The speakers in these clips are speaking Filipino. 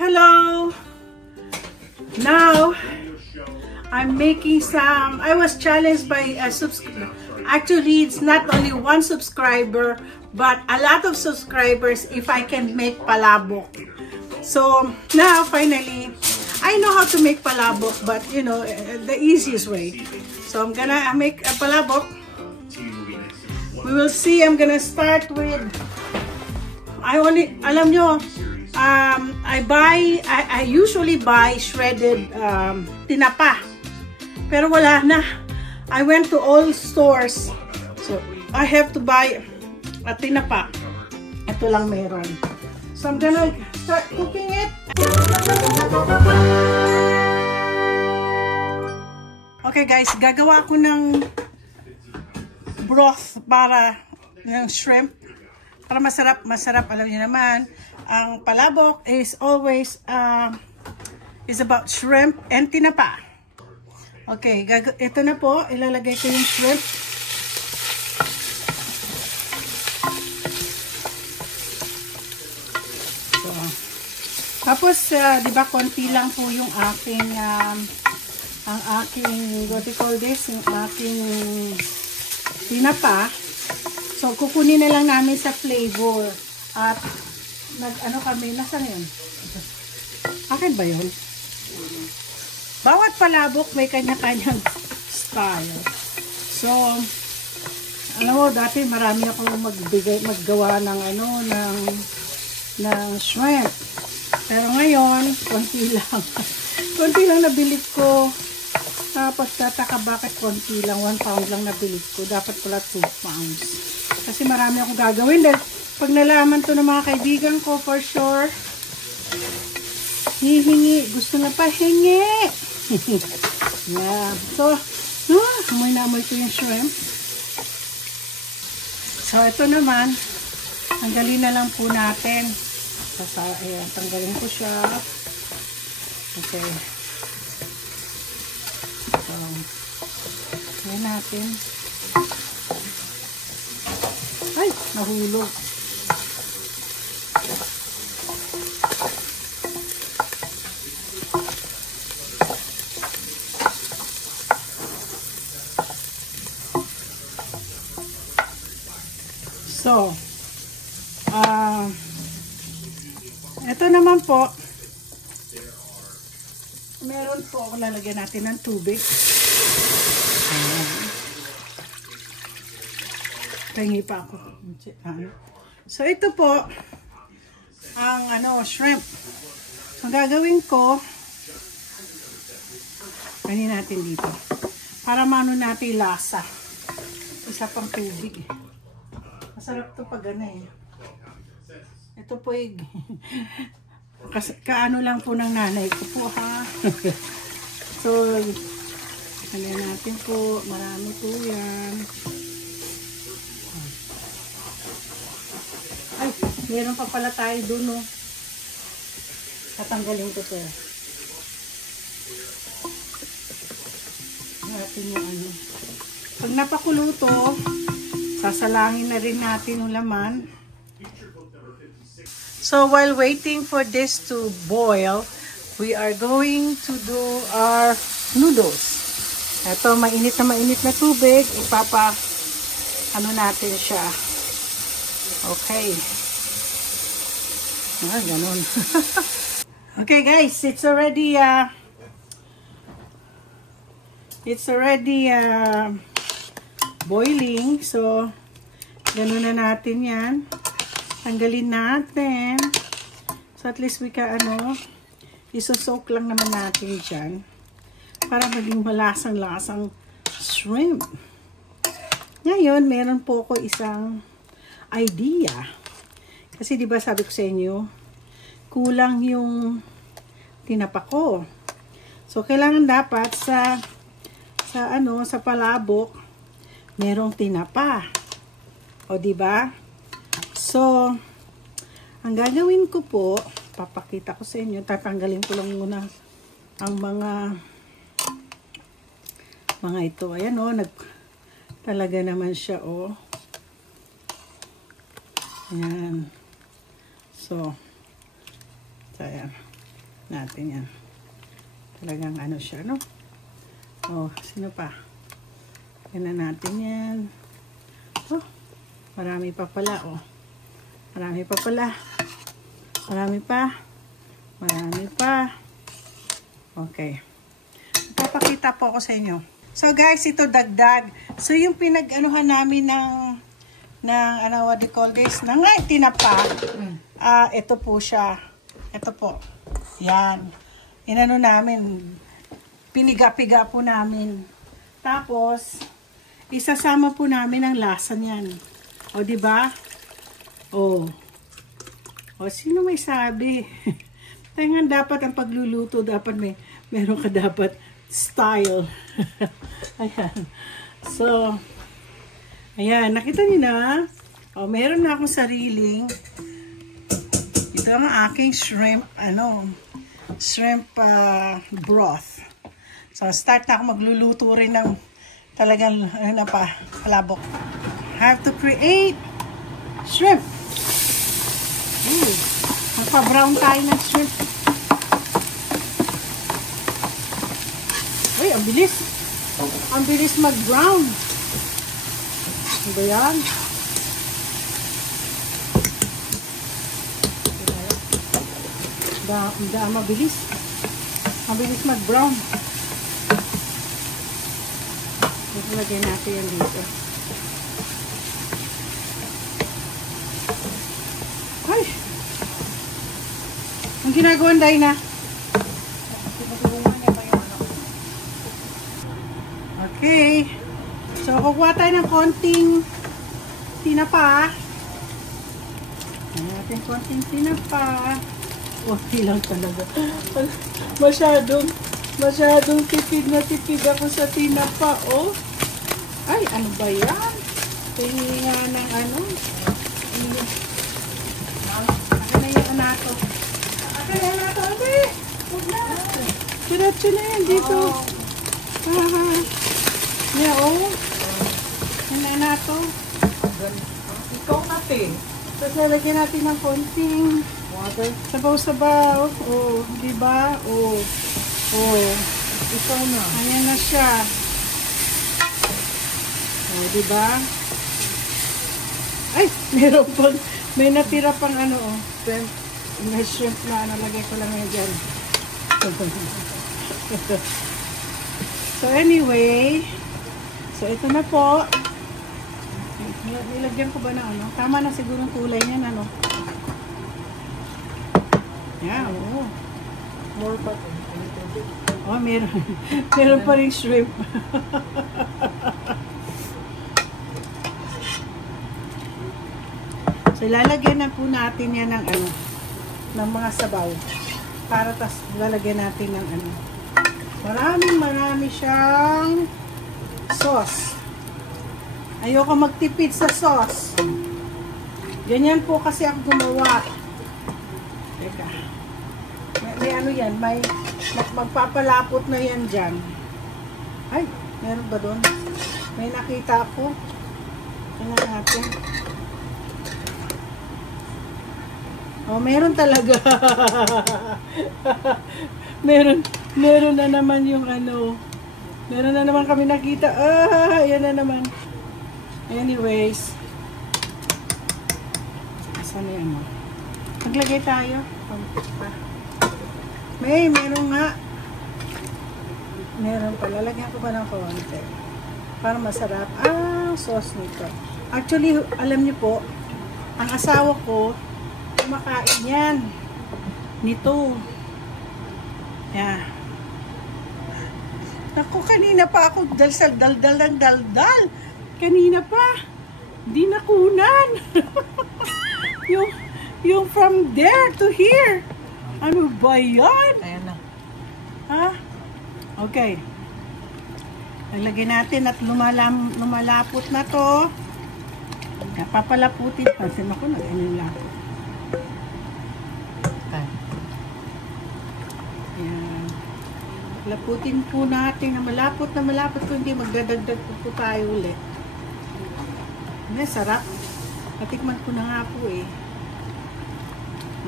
Hello! Now, I'm making some, I was challenged by a subscriber. Actually, it's not only one subscriber, but a lot of subscribers if I can make palabok. So, now, finally, I know how to make palabok, but, you know, the easiest way. So, I'm gonna make a palabok. We will see. I'm gonna start with, alam nyo, I usually buy shredded tinapa. Pero wala na. I went to all stores. So, I have to buy a tinapa. Ito lang meron. So, I'm gonna start cooking it. Okay guys, gagawa ko ng broth para ng shrimp. Para masarap, alam niyo naman, ang palabok is always is about shrimp and tinapa. Okay, ito na po, ilalagay ko yung shrimp. So, tapos, di ba, konti lang po yung aking, what do you call this, yung aking tinapa. So, kukunin na lang namin sa flavor. At, nag-ano kami, nasaan yun? Akin ba yun? Bawat palabok may kanya-kanyang style. So, alam mo, dati marami akong maggawa ng, ng shrimp. Pero ngayon, konti lang. Konti lang nabilit ko. Tapos, tataka bakit konti lang, 1 pound lang nabilit ko. Dapat pala 2 pounds. Kasi marami akong gagawin dahil pag nalaman to ng mga kaibigan ko, for sure, hihingi. Gusto na pa hingi. Yeah. So, amoy na amoy ko yung shrimp. So, ito naman, tanggalin na lang po natin. Ayan, tanggalin ko siya. Okay. So, ayan natin. Ay, nahulog. So, ito naman po, meron po ako lalagyan natin ng tubig. Pahingi pa ako. So, ito po, ang shrimp. Ang gagawin ko, kanin natin dito. Para maano natin lasa. Isa pang tubig. Masarap to pag ito po kaano lang po ng nanay ko po ha. So, ano natin po, marami po yan. Ay, meron pa pala tayo dun, no. Tatanggalin ko to. Natin yung Pag napakulo to, sasalangin na rin natin yung laman. So, while waiting for this to boil, we are going to do our noodles. Ito, mainit na tubig. Natin siya. Okay. Ganun. Okay, guys. It's already boiling. So, ganun na natin yan. Tanggalin natin. So, at least we can, isosoak lang naman natin dyan. Para maging malasang-lasang shrimp. Ngayon, meron po ako isang idea. Kasi, di ba sabi ko sa inyo, kulang yung tinapa ko. So, kailangan dapat sa palabok, merong tinapa. O, di ba? So, ang gagawin ko po, papakita ko sa inyo, tatanggalin ko lang muna ang mga ito. Ayan talaga naman siya Ayan. So, ayan. natin yan. Talagang ano siya, no? Oh, sino pa? Yan na natin yan. Oh, marami pa pala, oh. Marami pa pala. Marami pa. Marami pa. Okay. Papakita po ako sa inyo. So guys, ito dagdag. So yung pinag-anuhan namin ng ano, what do you call this? Ng tinapa. Ito po siya. Ito po. Yan. Inano namin. Piniga-piga po namin. Tapos, isasama po namin ang lasa niyan. O, diba? O. O, sino may sabi? Tangan dapat ang pagluluto, dapat meron ka dapat style. Ayan. So, ayan. Nakita niyo na? O, meron na akong sariling. Ito ang aking shrimp, shrimp broth. So, start na ako magluluto rin ng talagang, palabok. Have to create shrimp. Magpa-brown tayo ng shrimp. Uy, ang bilis. Ang bilis mag-brown. Ano ba yan? Mabilis. Mabilis mag-brown. Lagyan natin yan dito. Ay! Ang ginagawa ng Dina? Okay. So, kukuha tayo ng konting tinapa. Ayan natin konting tinapa. Konti lang talaga. Masyadong tipid na tipid ako sa tinapa, oh. Ay, ano ba yan? Tinga ng ano? Ako na yung anato. Ako na yung anato, abe! Huwag na! Diretso na yan dito. Yeah, oh. Yung anato. Ikaw natin. Tapos nalagyan natin ng konting water. Sabaw-sabaw. Oh, diba? Oh. Oh. Ito na. Ayan na siya. Oh, diba? Ay, meron pang, may natira pang ano, oh. May shrimp na, nalagay ko lang yan dyan. So, anyway, so, ito na po. Nilagyan ko ba na ano? Tama na siguro ang kulay niyan, ano? Yeah, oo. More pa. Oh, meron. Meron pa rin shrimp. So, lalagyan na po natin yan ng ano, ng mga sabaw. Para tas lalagyan natin ng ano. Marami siyang sauce. Ayoko magtipid sa sauce. Ganyan po kasi ako gumawa. Teka. May ano yan, may magpapalapot na yan dyan. Ay, meron ba doon? May nakita ako. Tingnan natin. Oh, meron talaga. meron na naman yung ano. Meron na naman kami nakita. Ayan na naman. Anyways. Saan na yan, mo? Maglagay tayo. Meron nga. Meron pa. Lalagyan ko ba ng konti? Para masarap. Sauce nito. Actually, alam niyo po, ang asawa ko, kumakain yan. Nito. Yeah. Naku, kanina pa ako daldal ng daldal. Kanina pa. Di nakunan. yung from there to here. Ano ba yan? Ayan na. Ha? Okay. Nalagay natin at lumalapot na to. Papalaputin. Pansin ako, nag-anin lang. Ayan. Laputin po natin na malapot kung hindi magdadagdag po tayo ulit. Hindi, sarap. Natikman ko na nga po eh.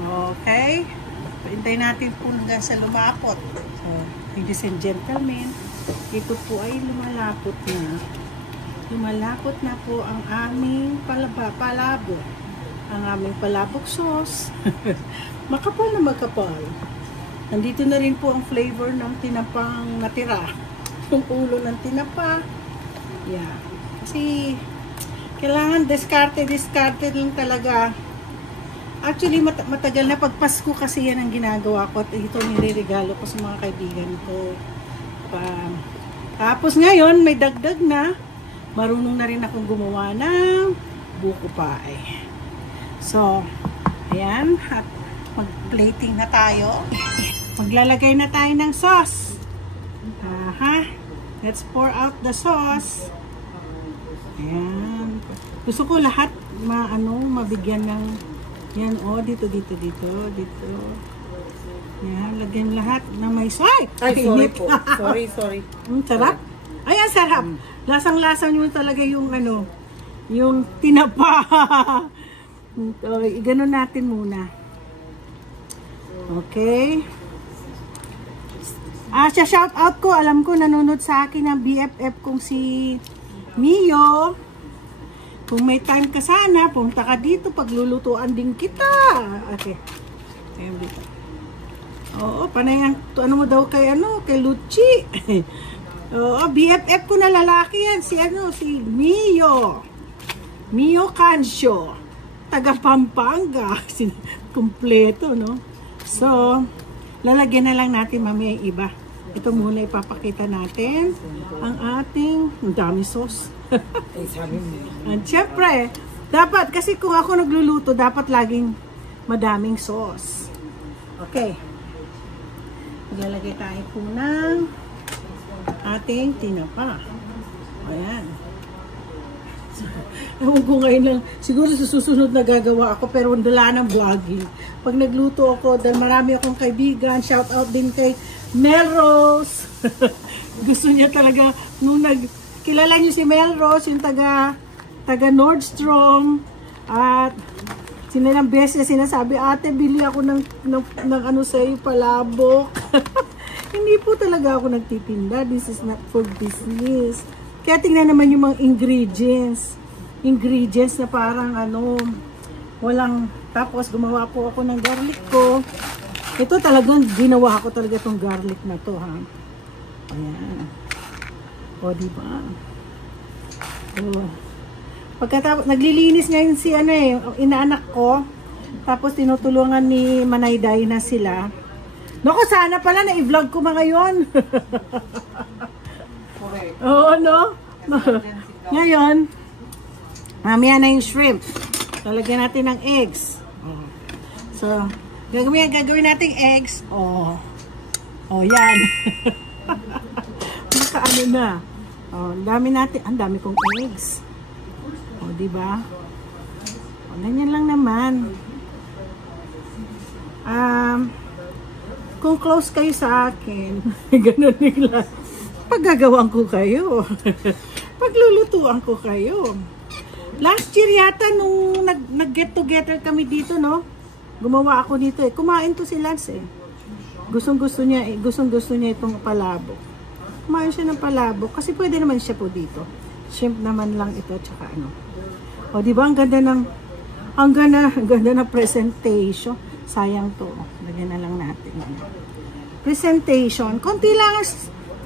Okay. Paintay natin po hanggang sa lumapot. So, ladies and gentlemen, ito po ay lumalapot na. Lumalapot na po ang aming palabok. Ang aming palabok sauce. Makapal na makapal. Nandito na rin po ang flavor ng tinapang natira. Yung ulo ng tinapa. Yeah. Kasi, kailangan diskarte lang talaga. Actually, matagal na pagpasko kasi yan ang ginagawa ko at ito nireregalo ko sa mga kaibigan ko. Tapos ngayon, may dagdag na. Marunong na rin akong gumawa ng buko pie. So, ayan. At mag-plating na tayo. Maglalagay na tayo ng sauce. Let's pour out the sauce. Ayan. Gusto ko lahat mabigyan ng yan, dito. Yan, lagyan lahat na may sauce. Ay, sorry po. Sorry. Sarap? Ayan, sarap. Lasang-lasa nyo talaga yung yung tinapa. Ganun natin muna. Okay. Sa shout out ko, alam ko nanonood sa akin ng BFF kong si Mio. Kung may time ka sana, punta ka dito, paglulutuan din kita. Okay. Ayan dito. Oo, panayan. Ano mo daw kay Luchi. Oo, BFF ko na lalaki yan. Si Mio. Mio Cancio. Taga Pampanga. Kompleto, no? So, lalagyan na lang natin mamaya yung iba. Ito muna ipapakita natin. Ang ating, ang dami sauce. At syempre, dapat, kasi kung ako nagluluto, dapat laging madaming sauce. Okay. Maglalagay tayo po ng ating tinapa. Ayan. Ewan ko ngayon lang, siguro sa susunod na gagawa ako, pero wala ng vlogging. Pag nagluto ako, dahil marami akong kaibigan, shout out din kay Melrose. Gusto niya talaga, kilala niyo si Melrose, yung taga Nordstrom, at sinilang beses sinasabi, ate, bili ako ng sa'yo, palabok. Hindi po talaga ako nagtitinda. This is not for business. Kaya tingnan naman yung mga ingredients. Ingredients na parang walang, tapos gumawa po ako ng garlic ko. Ito talagang ginawa ko talaga itong garlic na to, ha. Ayan. O, diba? O. Pagkatapos, naglilinis ngayon si inaanak ko. Tapos tinutulungan ni Manayday na sila. Naku, sana pala na i-vlog ko mga ngayon. Oo, no? Ngayon, mamaya na yung shrimp. Lalagyan natin ng eggs. So, gagawin natin eggs. Oh, yan. Nakaano na. Ang dami kong eggs. Diba? Ganyan lang naman. Kung close kayo sa akin, ganun nila. Paggagawaan ko kayo. Paglulutuan ko kayo. Last year yata nung nag-get together kami dito, no? Gumawa ako dito eh. Kumain to si Lance eh. Gustong-gusto niya itong palabok. Kumain siya ng palabok kasi pwede naman siya po dito. Shrimp naman lang ito tsaka O, di ba ang ganda ng presentation. Sayang to. Lagyan na lang natin. Presentation. Konti lang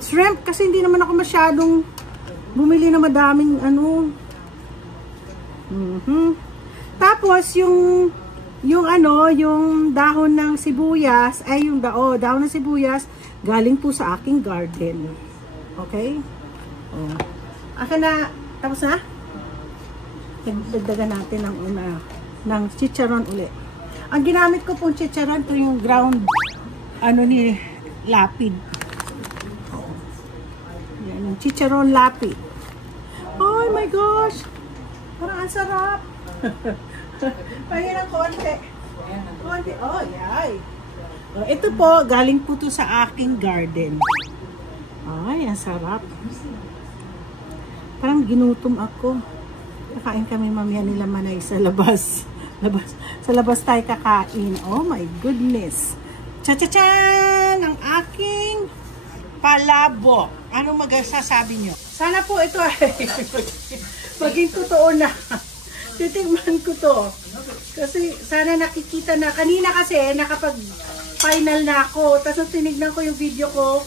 shrimp kasi hindi naman ako masyadong bumili na madaming Tapos yung dahon ng sibuyas, ay dahon ng sibuyas galing po sa aking garden. Okay? Akin na, tapos na? Dagdagan natin ng chicharon uli. Ang ginamit ko pong chicharon, ito yung ground, ni lapid. Yan, yung chicharon lapid. Oh my gosh! Parang ang sarap! Pahingin ng konti. Oh, yay! Ito po, galing po to sa aking garden. Ay, ang sarap. Parang ginutom ako. Kakain kami mamaya nila Manay sa labas. Sa labas tayo kakain. Oh my goodness. Cha-cha-chan! Ang aking palabok. Ano magsasabi nyo? Sana po ito ay maging totoo na. Titigman ko to. Kasi sana nakikita na. Kanina kasi nakapag-final na ako. Tapos tinignan ko yung video ko.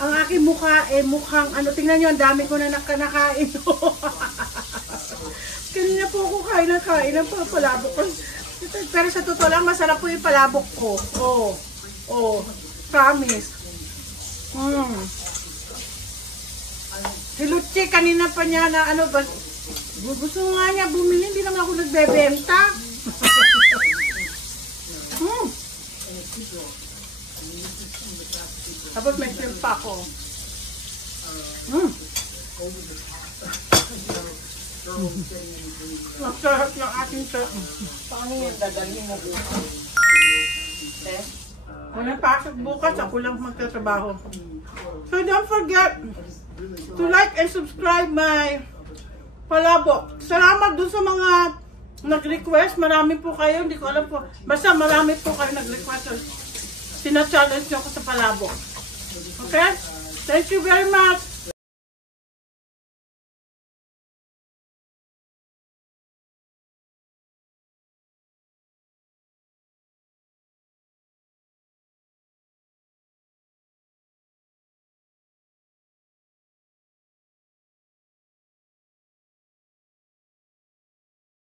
Ang aking mukha mukhang ano. Tingnan nyo, ang dami ko na nakakain. Kanina po ako kain ng palabok ko. Pero sa totoo lang, masarap po yung palabok ko. Oh, promise. Si Luchi, kanina pa niya na ano ba, gusto nga niya bumili, hindi naman ako nagbebenta. Tapos may shrimp pa ako. Masarap yung ating shrimp. Paano yung dadalhin mo bukas? Walang pasok bukas, ako lang magtatrabaho. So don't forget to like and subscribe my palabok. Salamat dun sa mga nag-request. Marami po kayo, hindi ko alam po. Basta marami po kayo nag-request. Sina-challenge nyo ako sa palabok. Okay? Thank you very much.